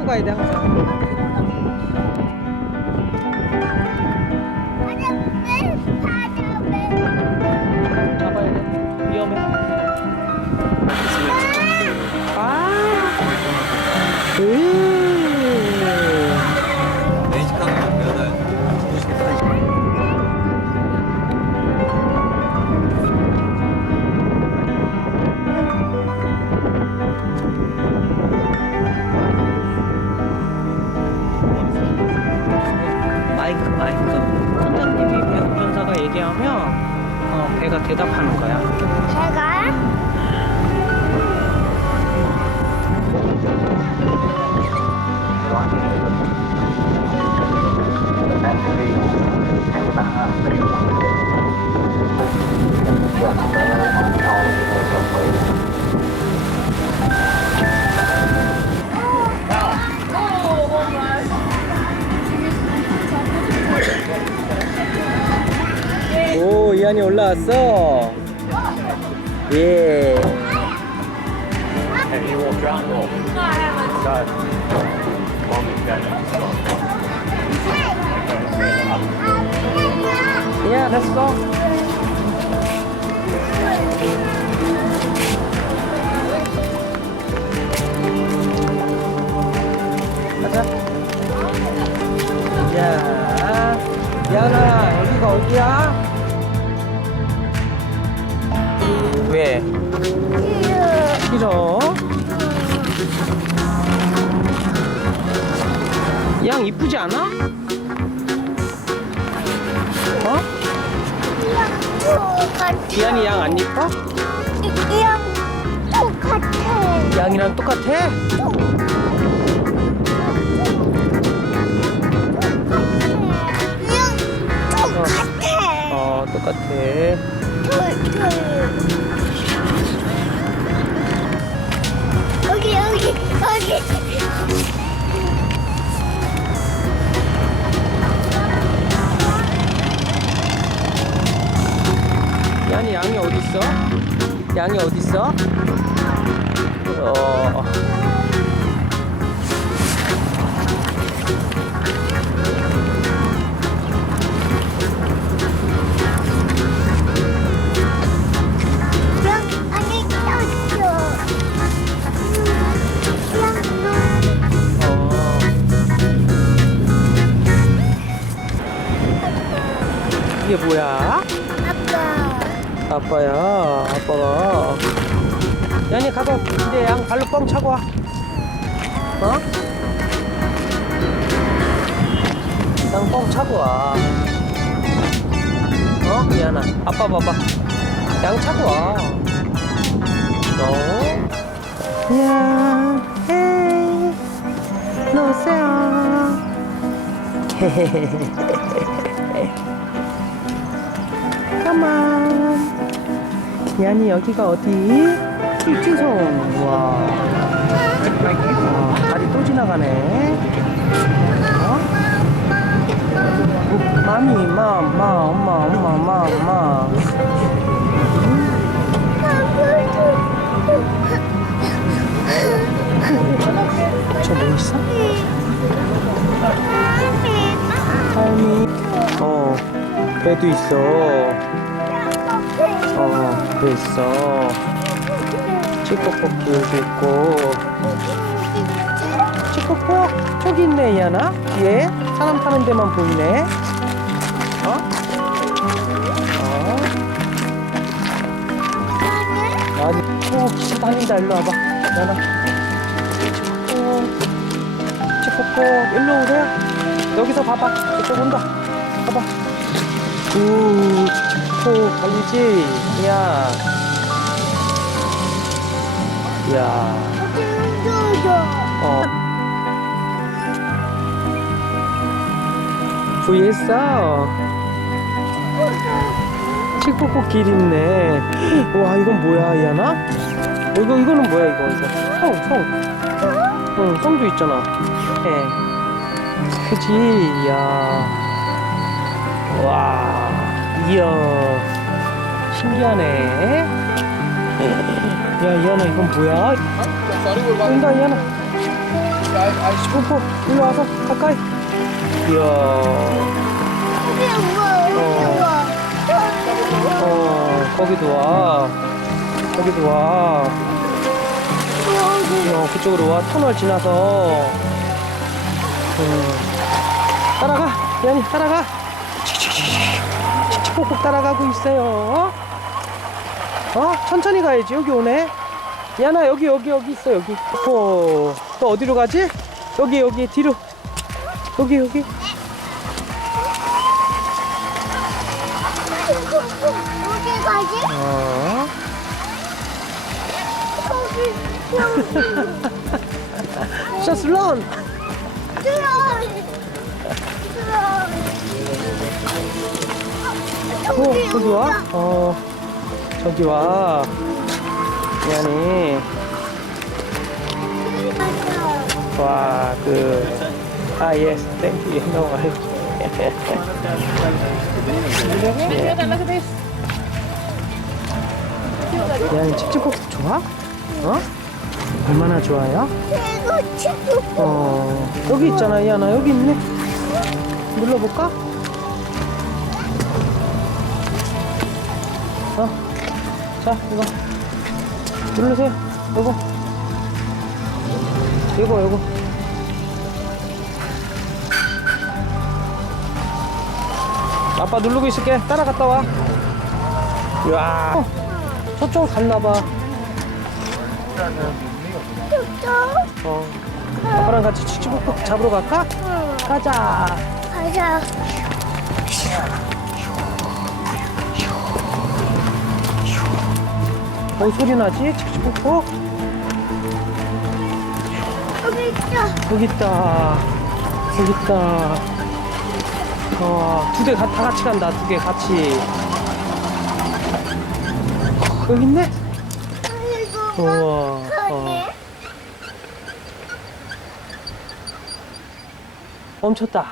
끌고 가야 돼 얘기하면 어, 배가 대답하는 거야. 오 이한이 올라왔어 예. 야 let's go 가자 자 야나 여기가 어디야? 싫어? 양 이쁘지 않아? 어? 기한이 양 안 이뻐? 똑같아. 양이랑 똑같아? 있어? 양이 어디 있어? 어. 이게 뭐야? 아빠. 아빠야, 아빠가. 양이 가서 이제 양 발로 뻥 차고 와. 어? 양 뻥 차고 와. 어? 미안아. 아빠 봐봐. 양 차고 와. 어? 야, 헤이. 놓으세요. 가만. 기한이 여기가 어디? 일지성. 와. 와, 다리 또 지나가네. 어? 마미, 마, 마, 엄마, 엄마, 마, 마. 저 뭐 있어? 할미. 어, 배도 있어. 어, 배 있어. 찌꺼포기도 있고. 찌꺼포 저기 있네, 이하나? 뒤에 사람 타는 데만 보이네. 어? 어? 아니, 오, 기차 다닌다. 일로 와봐. 이하나. 찌꺼포. 찌꺼포. 일로 오세요. 여기서 봐봐. 저쪽 온다. 봐봐. 오, 찌꺼포 걸리지? 야. 야. 어. 부위했어. 칙복고 길 있네. 와, 이건 뭐야, 이하나? 이거, 이거는 뭐야, 이거, 이거. 성, 성. 응, 성도 있잖아. 예. 그지, 이야. 와, 이야. 신기하네. 야, 이하나, 이건 뭐야? 온다, 이하나. 뽀뽀 일로 와서 가까이 이야. 우와. 어 거기도 와 거기도 와. 어, 그쪽으로 와 터널 지나서 음. 따라가 야니 따라가 칙칙칙칙 따라가고 있어요. 어? 천천히 가야지 여기 오네. 야나 여기 여기 여기 있어 여기. 어, 또 어디로 가지? 여기 여기 뒤로. 여기 여기. 어디 가지? 어. 거기. 여기. 샤스 런들 어. 어, 저기 와? 어, 저기 와. 미안해. 와, 그, 아, 예스, 땡큐, you know, 미안해, 칙칙폭스 좋아? 어? 얼마나 좋아요? 이거 치고 어, 여기 있잖아, 이하나, 여기 있네. 눌러볼까? 어, 자, 이거. 누르세요. 요거. 요거, 요거. 아빠 누르고 있을게. 따라갔다 와. 야 어, 저쪽 갔나봐. 어. 아빠랑 같이 치치복복 잡으러 갈까? 가자. 가자. 어, 소리 나지? 여기 있어. 여기 있다. 여기 있다. 어, 두대다 같이 간다. 두 개 같이. 여기 있네? 이거 우와. 어. 멈췄다.